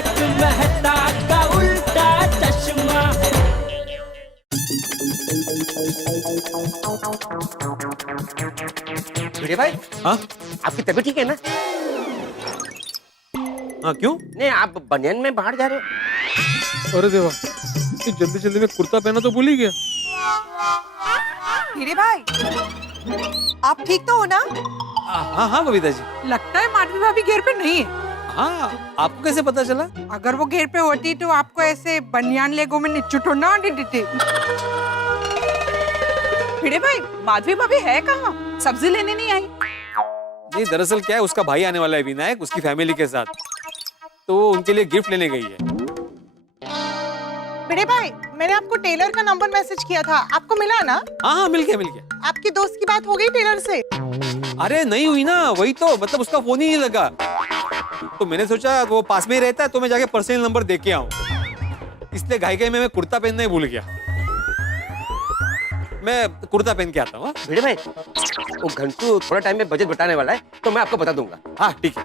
तारक मेहता का उल्टा चश्मा। भिड़े भाई, हाँ आपकी तबीयत ठीक है ना? हाँ क्यों? नहीं, आप बनियान में बाहर जा रहे हो? अरे देवा, जल्दी जल्दी में कुर्ता पहना तो भूल ही गया। हीरे भाई, आप ठीक तो हो ना? हाँ हाँ बबीता जी। लगता है माधवी भाभी घेर पे नहीं है। हाँ, आपको कैसे पता चला? अगर वो घेर पे होती तो आपको ऐसे बनियान लेगो में निचुटो ना देते। हीरे भाई, माधवी भाभी है कहाँ? सब्जी लेने नहीं आई? नहीं, दरअसल क्या है, उसका भाई आने वाला है विनायक, उसकी फैमिली के साथ, तो वो उनके लिए गिफ्ट लेने गई है। भिड़े भाई, मैंने आपको टेलर का नंबर मैसेज किया था, आपको मिला ना? हाँ हाँ मिल गया। आपकी दोस्त की बात हो गई टेलर से? अरे नहीं हुई ना, वही तो, मतलब उसका फोन ही नहीं लगा, तो मैंने सोचा वो पास में ही रहता है तो मैं जाके पर्सनल नंबर दे के आऊं, इसलिए घाई में मैं कुर्ता पहनना ही भूल गया। मैं कुर्ता पहन के आता हूँ। भिड़े भाई, वो घंटू थोड़ा टाइम में बजट बताने वाला है, तो मैं आपको बता दूंगा। हाँ ठीक है।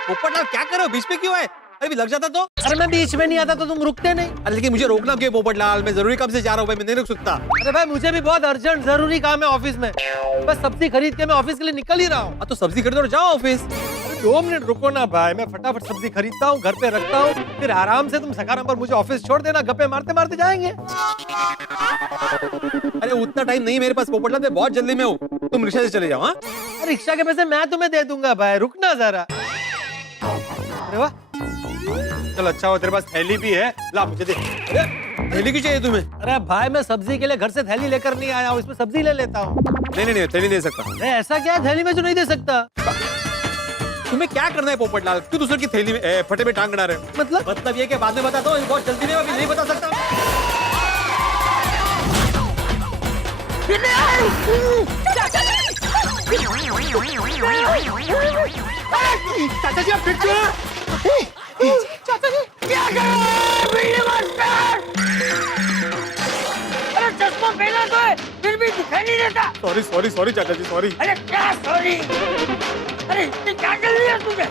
पोपटलाल क्या कर रहे हो, बीच में क्यों है? अरे भी लग जाता तो। अरे मैं बीच में नहीं आता तो तुम रुकते नहीं। अरे लेकिन मुझे रोकना क्यों पोपटलाल, मैं जरूरी काम से जा रहा हूँ भाई, मैं नहीं रुक सकता। अरे भाई मुझे भी बहुत अर्जेंट जरूरी काम है ऑफिस में, बस सब्जी खरीद के मैं ऑफिस के लिए निकल ही रहा हूँ। तो सब्जी खरीदो और जाओ ऑफिस। 2 मिनट रुको ना भाई, मैं फटाफट सब्जी खरीदता हूँ, घर पे रखता हूँ, फिर आराम से तुम सकाराम पर मुझे ऑफिस छोड़ देना, गप्पे मारते मारते जाएंगे। अरे उतना टाइम नहीं मेरे पास पोपटलाल, मैं बहुत जल्दी में हूँ, तुम रिक्शा से चले जाओ। हाँ रिक्शा के पैसे मैं तुम्हें दे दूंगा भाई, रुकना जरा। अरे वाह, चल अच्छा हो तेरे पास थैली भी है, ला मुझे दे। अरे थैली क्यों चाहिए तुम्हें? अरे भाई मैं सब्जी के लिए घर से थैली लेकर नहीं आया हूँ, इसमें सब्जी ले लेता हूँ। नहीं थैली दे सकता। अरे ऐसा क्या है, थैली में जो नहीं दे सकता? तुम्हें क्या करना है पोपटलाल, क्यों दूसरे की थैली में फटे में टांग अड़ा रहे हो? मतलब ये कि बाद में बताता हूँ, बहुत जल्दी में, अभी नहीं बता सकता। चाचा जी आप फिर चाचा जी, क्या कर रहे हो बिल्ली मास्टर? अरे चश्मा पहना तो है, फिर भी दिखाई नहीं देता। सॉरी चाचा जी, सॉरी। अरे क्या सॉरी? अरे इतनी क्या जल्दी है तुझे?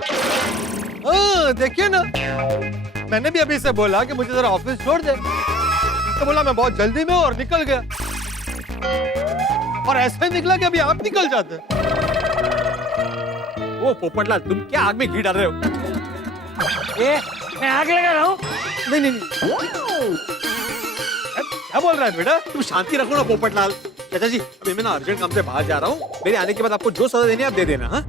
देखिए ना, मैंने भी अभी से बोला कि मुझे जरा ऑफिस छोड़ दे, तो बोला मैं बहुत जल्दी में हूं और निकल गया, और ऐसे निकला कि अभी आप निकल जाते। वो पोपटलाल तुम क्या आग में घी डाल रहे हो? मैं आग लगा रहा हूँ? नहीं क्या बोल रहा है बेटा? तुम शांति रखो ना पोपटलाल। चाचा जी अभी मैं ना अर्जेंट काम से बाहर जा रहा हूँ, मेरे आने के बाद आपको जो सजा देनी है आप दे देना। हाँ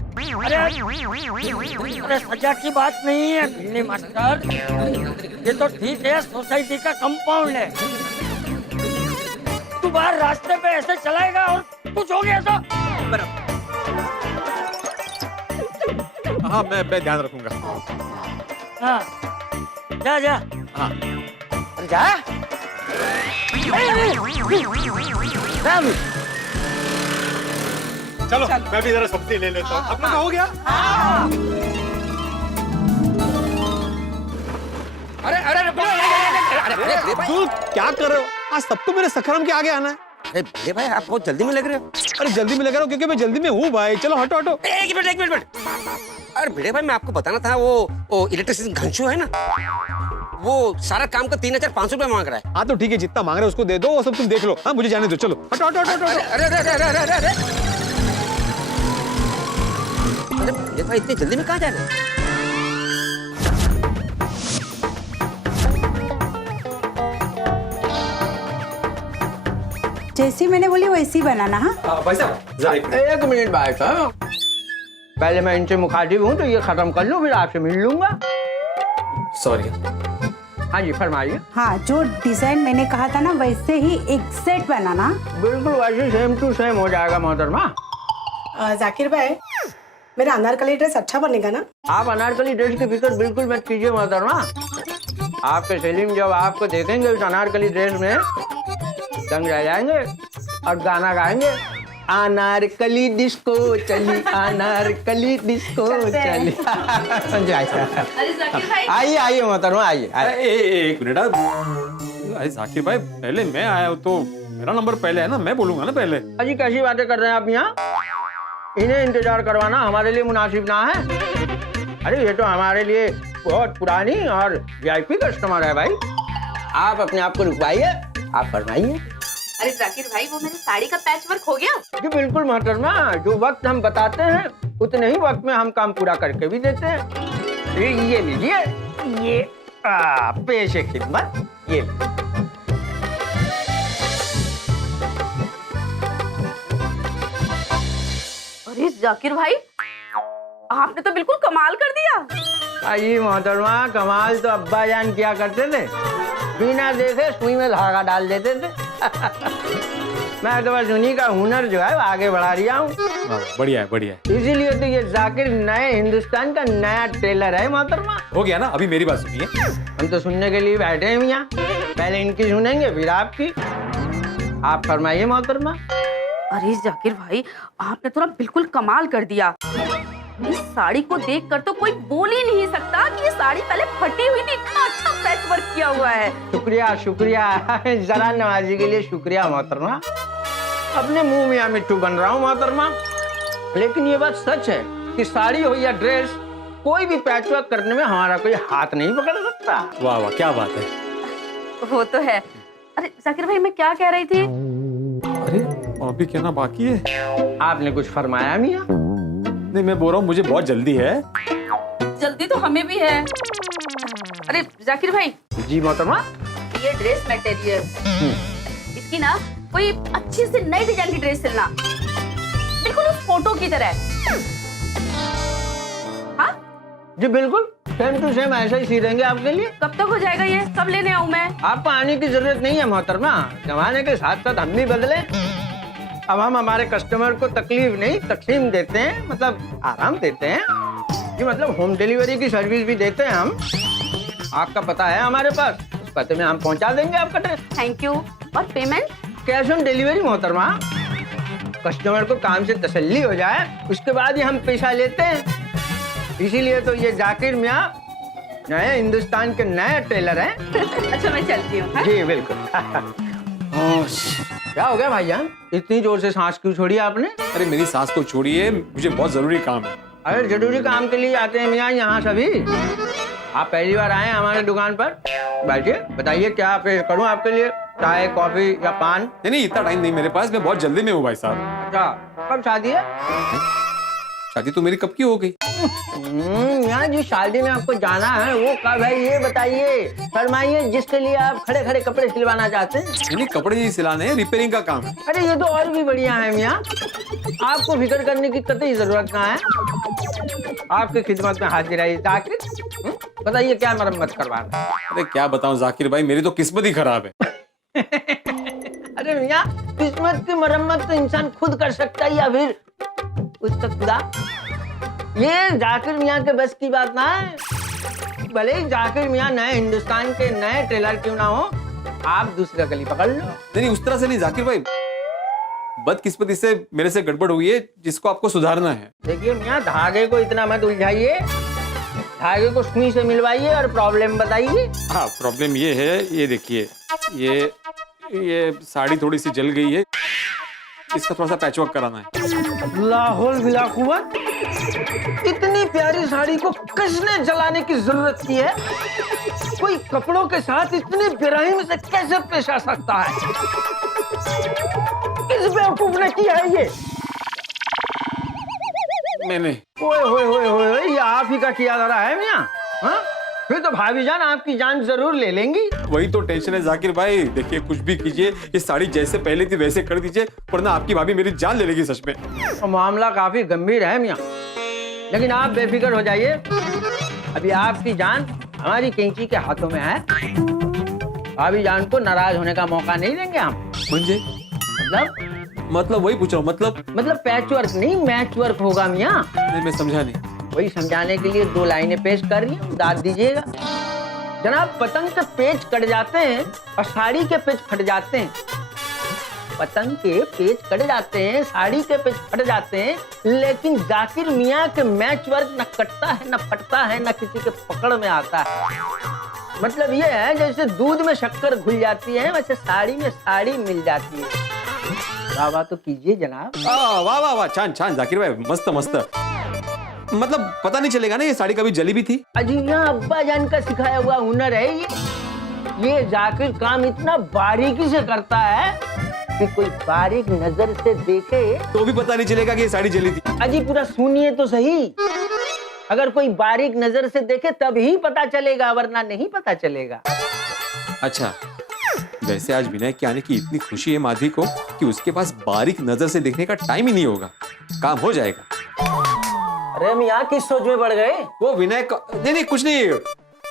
अरे सजा की बात नहीं है बिल्ली मास्टर, ये तो ठीक है, सोसाइटी का कंपाउंड है। तू बाहर रास्ते पे ऐसे चलाएगा और कुछ हो गया तो? हाँ मैं ध्यान रखूंगा। हाँ जा। हाँ अरे जा। चलो मैं भी जरा सब्जी ले लेता हूँ। अपना हो गया? अरे तू क्या कर रहे हो? आज सबको मेरे सखरम के आगे आना है। अरे भिड़े भाई, आप बहुत जल्दी में लग रहे हो। अरे जल्दी में लग रहा हूँ क्योंकि मैं जल्दी में हूँ भाई। चलो हटो। एक मिनट। अरे भिड़े भाई, मैं आपको बताना था, वो इलेक्ट्रिशियन घंशू है ना, वो सारा काम का 3500 रुपए मांग रहा है। हाँ तो ठीक है, जितना मांग रहे हो उसको दे दो, वो सब तुम देख लो। हाँ मुझे जाने दो, चलो हटो। अरे देखो इतनी जल्दी में कहाँ जा रहे हैं? जैसी मैंने बोली वैसी बनाना। हाँ भाई साहब एक मिनट भाई साहब, पहले मैं इनसे मुखातिब हूँ तो ये खत्म कर लूँ, फिर आपसे मिल लूंगा। सॉरी। हाँ जी फरमाइए। हाँ, जो डिजाइन मैंने कहा था ना वैसे ही एग्जैक्ट बनाना। बिल्कुल वैसे सेम टू सेम हो जाएगा मोहतरमा। जाकिर भाई, मेरा अनारकली ड्रेस अच्छा बनेगा ना? आप अनारकली ड्रेस की फिक्र बिल्कुल मत कीजिए मोहतरमा, आपके सेलिम जब आपको देखेंगे उस अनारकली ड्रेस में दंग रह जाएंगे और गाना गाएंगे। अनारकली डिस्को चली, अनारकली डिस्को चली। समझे? आइए आइए मोहतरमा, आइए आइए। एक मिनट। अरे जाकिर भाई, पहले मैं आया हूँ तो मेरा नंबर पहले है ना, मैं बोलूंगा ना पहले। अजी कैसी बातें कर रहे हैं आप यहाँ? इन्हें इंतजार करवाना हमारे लिए मुनासिब ना है। अरे ये तो हमारे लिए बहुत पुरानी और वीआईपी कस्टमर है भाई। आप अपने आप को रुकवाइए, आप फरमाइए। अरे जाकिर भाई, वो मेरी साड़ी का पैच वर्क हो गया? जी बिल्कुल मोहतरमा, जो वक्त हम बताते हैं उतने ही वक्त में हम काम पूरा करके भी देते हैं। ये लीजिए, ये पेशे खिदमत, ये अरे जाकिर भाई, आपने तो बिल्कुल कमाल कर दिया। आइए मोहतरमा, कमाल तो अब्बा जान किया करते थे, बिना देखे सुई में धागा डाल देते थे। मैं तो बस उन्हीं का हुनर जो है वो आगे बढ़ा रहा हूँ। बढ़िया है, बढ़िया है। इसीलिए तो ये जाकिर नए हिंदुस्तान का नया टेलर है मोहतरमा। हो गया ना? अभी मेरी बात सुनिए। हम तो सुनने के लिए बैठे हैं यहाँ, पहले इनकी सुनेंगे फिर आपकी। आप फरमाइए मोहतरमा। अरे जाकिर भाई, आपने तो ना बिल्कुल कमाल कर दिया। इस साड़ी को देखकर तो कोई बोल ही नहीं सकता कि ये साड़ी पहले फटी हुई थी। इतना अच्छा पैच वर्क किया हुआ है। शुक्रिया शुक्रिया, जरा नवाजी के लिए शुक्रिया मोहतरमा। अपने मुंह में मिट्टू बन रहा हूँ मोहतरमा, लेकिन ये बात सच है कि साड़ी हो या ड्रेस, कोई भी पैच वर्क करने में हमारा कोई हाथ नहीं पकड़ सकता। वाह वाह, क्या बात है। वो तो है। अरे जाकिर भाई, मैं क्या कह रही थी? अरे अभी कहना बाकी है। आपने कुछ फरमाया मियाँ? नहीं, मैं बोल रहा हूँ मुझे बहुत जल्दी है। जल्दी तो हमें भी है। अरे जाकिर भाई। जी मोहतरमा। ये ड्रेस मटेरियल, इसकी ना कोई अच्छी सी नई डिजाइन की ड्रेस सिलना, बिल्कुल उस फोटो की तरह। हाँ जी बिल्कुल, सेम टू सेम ऐसा ही सी देंगे आपके लिए। कब तक हो जाएगा ये? कब लेने आऊँ मैं? आपको आने की जरूरत नहीं है मोहतरमा, जमाने के साथ साथ हम भी बदले। अब हम हमारे कस्टमर को तकलीफ नहीं तकसीम देते हैं, मतलब आराम देते हैं। जी मतलब होम डिलीवरी की सर्विस भी देते हैं हम। आपका पता है हमारे पास, उस पते में हम पहुंचा देंगे आपका ड्रेस। Thank you. और पेमेंट? कैश ऑन डिलीवरी मोहतरमा। कस्टमर को काम से तसल्ली हो जाए उसके बाद ही हम पैसा लेते हैं। इसीलिए तो ये जाकिर मियाँ नए हिंदुस्तान के नए टेलर हैं। अच्छा मैं चलती हूँ। जी बिल्कुल। क्या हो गया भाईजान, इतनी जोर से सांस क्यों छोड़ी आपने? अरे मेरी सांस को छोड़िए, मुझे बहुत जरूरी काम है। अरे जरूरी काम के लिए आते हैं मियाँ यहाँ सभी। आप पहली बार आए हैं हमारे दुकान पर। बैठिए, बताइए क्या पेश करूँ आपके लिए, चाय कॉफी या पान? नहीं, इतना टाइम नहीं मेरे पास, मैं बहुत जल्दी में हूँ भाई साहब। अच्छा, कब शादी है? शादी तो मेरी कब की हो गई। यहाँ जो शादी में आपको जाना है वो कब है ये बताइए, फरमाइए, जिसके लिए आप खड़े खड़े कपड़े सिलवाना चाहते हैं। नहीं, कपड़े नहीं सिलाने हैं, रिपेयरिंग का काम है। अरे ये तो और भी बढ़िया है मियाँ, आपको फिक्र करने की कतई जरूरत ना है। आपकी खिदमत में हाजिर है जाकिर। बताइए क्या मरम्मत करवाना है? अरे क्या बताऊं जाकिर भाई, मेरी तो किस्मत ही खराब है। अरे मियाँ, किस्मत की मरम्मत तो इंसान खुद कर सकता है या फिर उसका खुदा। ये जाकिर मियाँ के बस की बात ना है। भले ही जाकिर मियाँ नए हिंदुस्तान के नए टेलर क्यों ना हो, आप दूसरा गली पकड़ लो। नहीं, उस तरह से नहीं जाकिर भाई, बदकिस्मती से मेरे से गड़बड़ हुई है जिसको आपको सुधारना है। देखिए मियाँ, धागे को इतना मत उलझाइए, धागे को सुई से मिलवाइए और प्रॉब्लम बताइए। हाँ, प्रॉब्लम ये है, ये देखिए, ये साड़ी थोड़ी सी जल गई है, इसका थोड़ा सा पैचवर्क कराना है। लाहौल बिला कुव्वत, इतनी प्यारी साड़ी को किसने जलाने की जरूरत की है? कोई कपड़ों के साथ इतनी बेरहमी से कैसे पेश आ सकता है? किस बेवकूफ ने किया है ये? मैंने। ओए होए होए होए, ये आप ही का किया जा रहा है मियाँ? हाँ? फिर तो भाभी जान आपकी जान जरूर ले लेंगी। वही तो टेंशन है जाकिर भाई। देखिए, कुछ भी कीजिए, ये साड़ी जैसे पहले थी वैसे कर दीजिए, वरना आपकी भाभी मेरी जान ले लेगी सच में। और मामला काफी गंभीर है मियाँ, लेकिन आप बेफिक्र हो जाइए। अभी आपकी जान हमारी कैंची के हाथों में है। भाभी जान को नाराज होने का मौका नहीं देंगे हम। मुझे मतलब वही पूछ रहा हूँ, मतलब पैच वर्क नहीं, मैच वर्क होगा मियाँ। नहीं, मैं समझा नहीं। वही समझाने के लिए दो लाइनें पेश कर रही हूँ, दाद दीजिएगा। जनाब, पतंग के पेच कट जाते हैं और साड़ी के पेच फट जाते हैं, पतंग के पेच कट जाते हैं, साड़ी के पेच फट जाते हैं, लेकिन जाकिर मियाँ के मैच वर्क न कटता है, न फटता है, न किसी के पकड़ में आता है। मतलब ये है जैसे दूध में शक्कर घुल जाती है, वैसे साड़ी में साड़ी मिल जाती है। वाह वाह तो कीजिए जनाब। वाह वाह वाह, छान छान जाकिर भाई, मस्त मस्त। मतलब पता नहीं चलेगा ना ये साड़ी कभी जली भी थी? अजी यहाँ अब्बा जान का सिखाया हुआ हुनर है ये जाकिर काम इतना बारीकी से करता है कि कोई बारीक नजर से देखे तो भी पता नहीं चलेगा कि ये साड़ी जली थी। अजी पूरा सुनिए तो सही, अगर कोई बारीक नजर से देखे तब ही पता चलेगा, वरना नहीं पता चलेगा। अच्छा, वैसे आज विनय के आने की इतनी खुशी है माधवी को कि उसके पास बारीक नजर से देखने का टाइम ही नहीं होगा, काम हो जाएगा। अरे हम यहाँ किस सोच में पड़ गए? वो विनय का नहीं कुछ नहीं।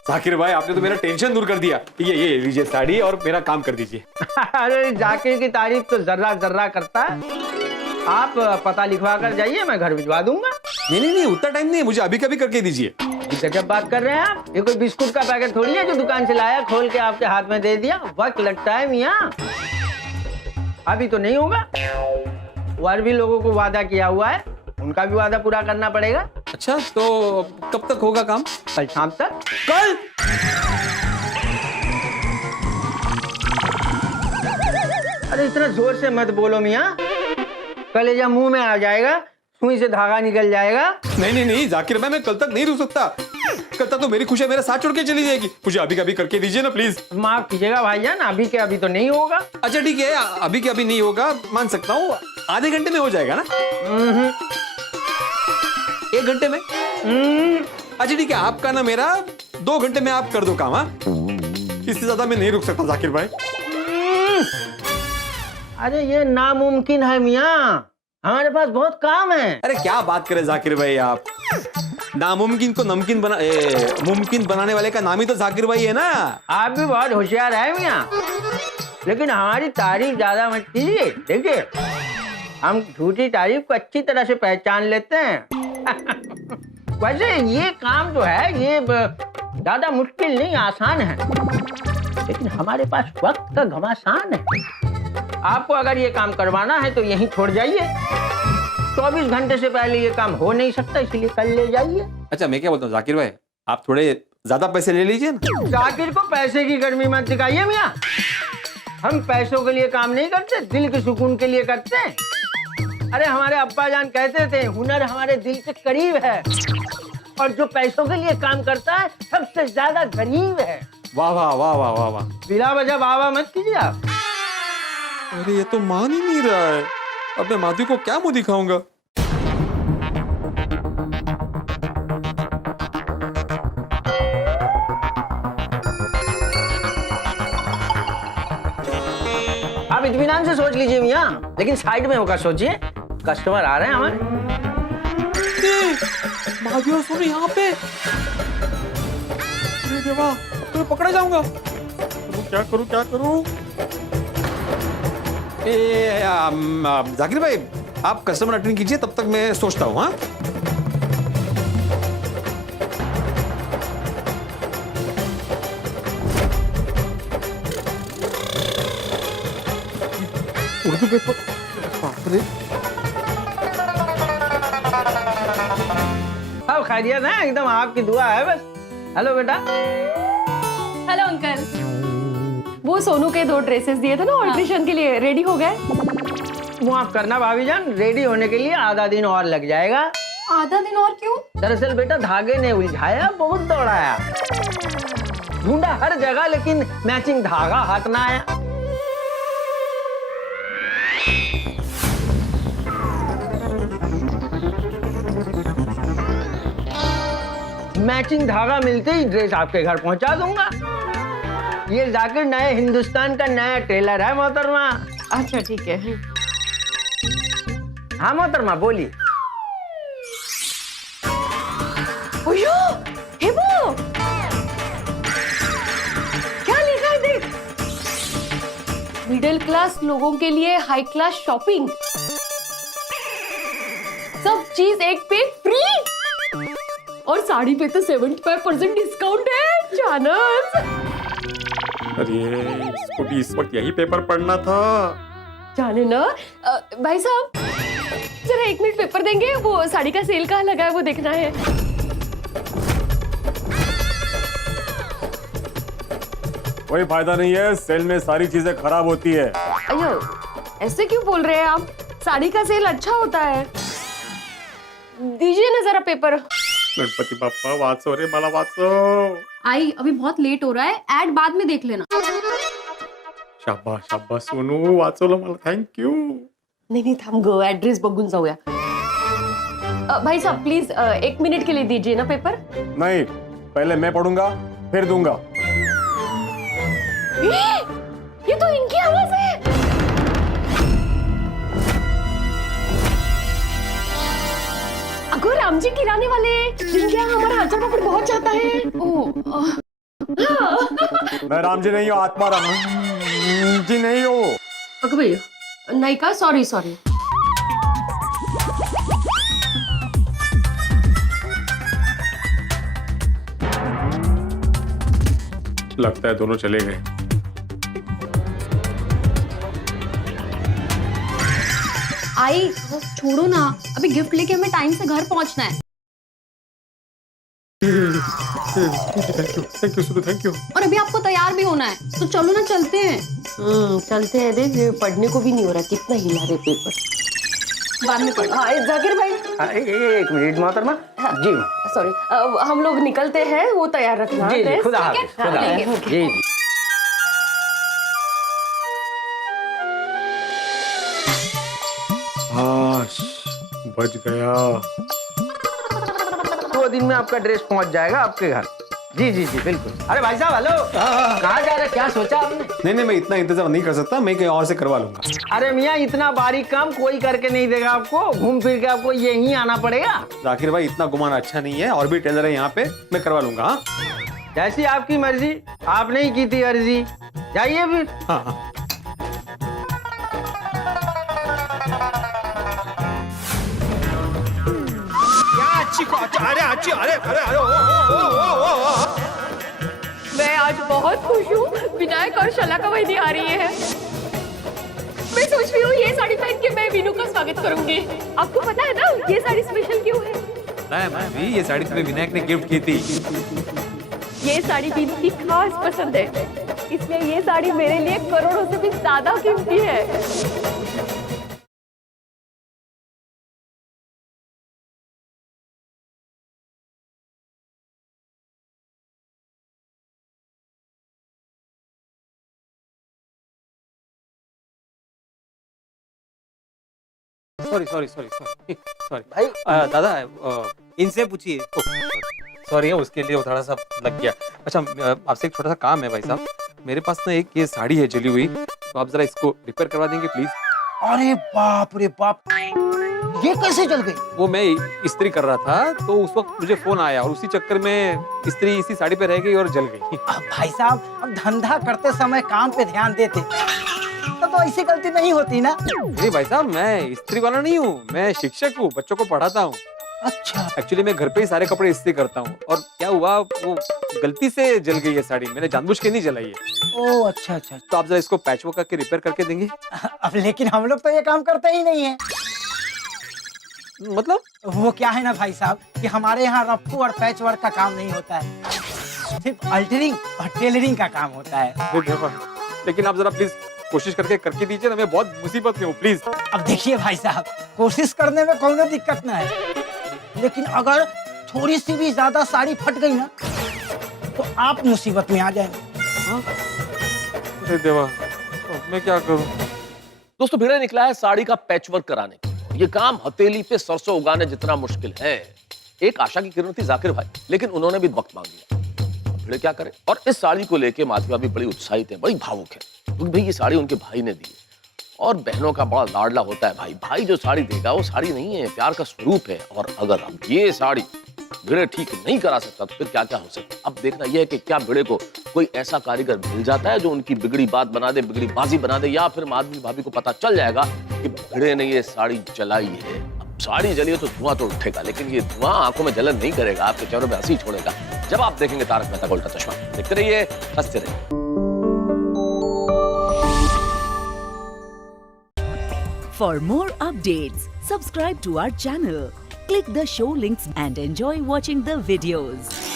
जाकिर भाई आपने तो मेरा टेंशन दूर कर दिया। ये लीजिए साड़ी और मेरा काम कर दीजिए। अरे जाकिर की तारीफ तो जर्रा जर्रा करता है। आप पता लिखवा कर जाइए, मैं घर भिजवा दूंगा। नहीं उतना टाइम नहीं है, मुझे अभी कभी करके दीजिए। गजब बात कर रहे हैं आप, ये कोई बिस्कुट का पैकेट थोड़ी है जो दुकान से लाया, खोल के आपके हाथ में दे दिया। वक्त लगता है मियाँ, अभी तो नहीं होगा। और भी लोगों को वादा किया हुआ है, उनका भी वादा पूरा करना पड़ेगा। अच्छा तो कब तक होगा काम? कल शाम तक। कल? अरे इतना जोर से मत बोलो मियाँ, कलेजा मुंह में आ जाएगा, सुई से धागा निकल जाएगा। नहीं जाकिर भाई, मैं कल तक नहीं रुक सकता। कल तक तो मेरी खुशियां मेरा साथ छोड़ के चली जाएगी। मुझे अभी कभी करके दीजिए ना प्लीज। माफ कीजिएगा भाईजान, अभी के अभी तो नहीं होगा। अच्छा ठीक है, अभी के अभी नहीं होगा, मान सकता हूँ। आधे घंटे में हो जाएगा ना? 1 घंटे में? अच्छा ठीक है, आपका ना मेरा 2 घंटे में आप कर दो काम। हाँ, इससे ज्यादा मैं नहीं रुक सकता जाकिर भाई। अरे ये नामुमकिन है मियाँ, हमारे पास बहुत काम है। अरे क्या बात करें जाकिर भाई आप, नामुमकिन को नमकीन मुमकिन बनाने वाले का नाम ही तो जाकिर भाई है ना। आप भी बहुत होशियार है मियाँ, लेकिन हमारी तारीफ ज्यादा मत कीजिए। देखिए हम झूठी तारीफ को अच्छी तरह से पहचान लेते हैं। वैसे ये काम जो है ये ज्यादा मुश्किल नहीं, आसान है, लेकिन हमारे पास वक्त का घमासान है। आपको अगर ये काम करवाना है तो यहीं छोड़ जाइए। 24 घंटे से पहले ये काम हो नहीं सकता, इसलिए कल ले जाइए। अच्छा मैं क्या बोलता हूँ जाकिर भाई, आप थोड़े ज्यादा पैसे ले लीजिए ना। जाकिर को पैसे की गर्मी मत दिखाइए मियाँ, हम पैसों के लिए काम नहीं करते, दिल के सुकून के लिए करते हैं। अरे हमारे अब्बा जान कहते थे हुनर हमारे दिल के करीब है, और जो पैसों के लिए काम करता है सबसे ज्यादा गरीब है। वाह वाह वाह वाह वाह वाह। बिला वजह वाह वाह मत कीजिए आप। अरे ये तो मान ही नहीं रहा है, अब मैं माधवी को क्या मुंह दिखाऊंगा? आप इत्मीनान से सोच लीजिए मियाँ, लेकिन साइड में होकर सोचिए, कस्टमर आ रहे हैं हमारे। माधवी और सोनू यहाँ पे। अरे देवा, तो मैं पकड़ा जाऊंगा। क्या करूं? जाकिर भाई आप कस्टमर अटेंड कीजिए, तब तक मैं सोचता हूँ। हाँ उर्दू पेपर, बाप रे। अब खैरियत है, एकदम आपकी दुआ है बस। हेलो बेटा। हेलो अंकल, वो सोनू के 2 ड्रेसेस दिए थे ना ऑल्ट्रेशन के लिए, रेडी हो गए? माफ करना भाभी जान, रेडी होने के लिए आधा दिन और लग जाएगा। आधा दिन और क्यों? दरअसल बेटा धागे ने उलझाया, बहुत दौड़ाया, ढूंढा हर जगह, लेकिन मैचिंग धागा हाथ ना आया। मैचिंग धागा मिलते ही ड्रेस आपके घर पहुंचा दूंगा। ये जाकिर नए हिंदुस्तान का नया टेलर है मोहतरमा। अच्छा ठीक है। हाँ मोहतरमा बोलिए। ओयो, हेबो, क्या लिखा है देख। मिडिल क्लास लोगों के लिए हाई क्लास शॉपिंग, सब चीज एक पे फ्री, और साड़ी पे तो 75% डिस्काउंट है जानस। अरे इसको भी इस वक्त यही पेपर पढ़ना था। जाने ना भाई साहब, जरा 1 मिनट पेपर देंगे? वो साड़ी का सेल कहाँ लगा है वो देखना है। कोई फायदा नहीं है, सेल में सारी चीजें खराब होती है। अयो, ऐसे क्यों बोल रहे हैं आप? साड़ी का सेल अच्छा होता है। दीजिए ना जरा पेपर। गणपति बाप्पा वाचो रे, मला वाचो। आई अभी बहुत लेट हो रहा है, ऐड बाद में देख लेना। शाबास शाबास सोनू, वाचवलं मला, थँक यू। नहीं थांब गो, ऍड्रेस बघून जाऊया। भाई साहब प्लीज 1 मिनट के लिए दीजिए ना पेपर। नहीं, पहले मैं पढ़ूंगा फिर दूंगा। ये तो इनकी आवाज है। अगो राम जी किराने वाले, जिनके यहाँ हमारा आचार पापड़ बहुत जाता है। मैं राम जी नहीं हूँ, आत्मा राम जी नहीं हूँ। अगो भैया नहीं का, सॉरी सॉरी। लगता है दोनों चले गए। आई छोड़ो ना, अभी गिफ्ट लेके हमें टाइम से घर पहुंचना है। थैंक यू सुनो, थैंक यू। और अभी आपको तैयार भी होना है, तो चलो ना चलते हैं। चलते हैं। देख पढ़ने को भी नहीं हो रहा, कितना हिला रहे पेपर। बाद में पढ़। हाँ जाकिर भाई। 1 मिनट मोहतरमा। जी सॉरी, हम लोग निकलते हैं, वो तैयार रखना। जी ड्रेस, खुदा ठीक है? हाफिज, खुदा लेंगे। हाफिज। जी जी। बच गया। 2 दिन में आपका ड्रेस पहुंच जाएगा आपके घर। जी जी जी बिल्कुल। अरे भाई साहब हेलो, कहाँ जा रहे, क्या सोचा आपने? नहीं मैं इतना इंतजाम नहीं कर सकता, मैं कहीं और से करवा लूंगा। अरे मियाँ इतना बारीक काम कोई करके नहीं देगा आपको, घूम फिर के आपको यहीं आना पड़ेगा। जाकिर भाई इतना घुमाना अच्छा नहीं है, और भी टेलर है यहाँ पे, मैं करवा लूंगा। हाँ जैसी आपकी मर्जी, आपने ही की थी अर्जी, जाइए फिर। हाँ हाँ। मैं आज बहुत खुश हूँ, विनायक और शला का वही आ रही है। मैं सोच रही हूँ ये साड़ी पहन के मैं वीनू का स्वागत करूंगी। आपको पता है ना ये साड़ी स्पेशल क्यों है? मैं भी ये साड़ी तुम्हें विनायक ने गिफ्ट की थी। ये साड़ी वीनू की खास पसंद है, इसलिए ये साड़ी मेरे लिए करोड़ों से भी ज्यादा कीमती है। सॉरी भाई दादा इनसे पूछिए। सॉरी उसके लिए वो थोड़ा सा लग गया। अच्छा आपसे एक छोटा सा काम है भाई साहब, मेरे पास ना एक ये साड़ी है जली हुई, तो आप जरा इसको रिपेयर करवा देंगे प्लीज। अरे बाप रे बाप, ये कैसे जल गई? वो मैं इस्त्री कर रहा था, तो उस वक्त मुझे फोन आया और उसी चक्कर में इस्त्री इसी साड़ी पे रह गई और जल गई। अब भाई साहब, अब धंधा करते समय काम पे ध्यान देते तो ऐसी गलती नहीं होती ना। नहीं भाई साहब, मैं इस्त्री वाला नहीं हूँ, मैं शिक्षक हूँ, बच्चों को पढ़ाता हूँ। अच्छा एक्चुअली मैं घर पे ही सारे कपड़े इस्त्री करता हूँ, और क्या हुआ वो गलती से जल गई है साड़ी, मैंने जानबूझ के नहीं जलाई है। ओह अच्छा अच्छा। तो आप जरा इसको पैचवर्क करके रिपेयर करके देंगे। अब लेकिन हम लोग तो ये काम करते ही नहीं है। मतलब वो क्या है ना भाई साहब कि हमारे यहाँ रफ्फू और पैच वर्क का काम नहीं होता है, सिर्फ अल्टरिंग और टेलरिंग का काम होता है। लेकिन आप जरा प्लीज कोशिश करके दीजिए ना, मैं बहुत मुसीबत में हूँ प्लीज। अब देखिए भाई साहब, कोशिश करने में कोई दिक्कत ना है, लेकिन अगर थोड़ी सी भी ज्यादा साड़ी फट गई ना तो आप मुसीबत में आ जाएंगे। अरे देवा, मैं क्या करूँ? दोस्तों भिड़े निकला है साड़ी का पैचवर्क कराने। ये काम हथेली पे सरसों उगाने जितना मुश्किल है। एक आशा की किरण थी जाकिर भाई, लेकिन उन्होंने भी वक्त मांग लिया। भिड़े क्या करे। और इस साड़ी को लेके माधवी भी बड़ी उत्साहित है, बड़ी भावुक है, क्योंकि भाई ये साड़ी उनके भाई ने दी है, और बहनों का बड़ा लाडला होता है भाई। भाई जो साड़ी देगा वो साड़ी नहीं है, प्यार का स्वरूप है। और अगर हम ये साड़ी भिड़े ठीक नहीं करा सकता तो फिर क्या क्या हो सकता। अब देखना यह है कि क्या भिड़े को कोई ऐसा कारीगर मिल जाता है जो उनकी बिगड़ी बात बना दे, बिगड़ी बाजी बना दे, या फिर माधवी भाभी को पता चल जाएगा कि भिड़े ने ये साड़ी जलाई है। अब साड़ी जली है तो धुआं तो उठेगा, लेकिन ये धुआं आंखों में जलन नहीं करेगा, आपके चेहरों पे हंसी छोड़ेगा। जब आप देखेंगे तारक मेहता का उल्टा चश्मा, देखते रहिए, हंसते रहिए। For more updates, subscribe to our channel, click the show links and enjoy watching the videos.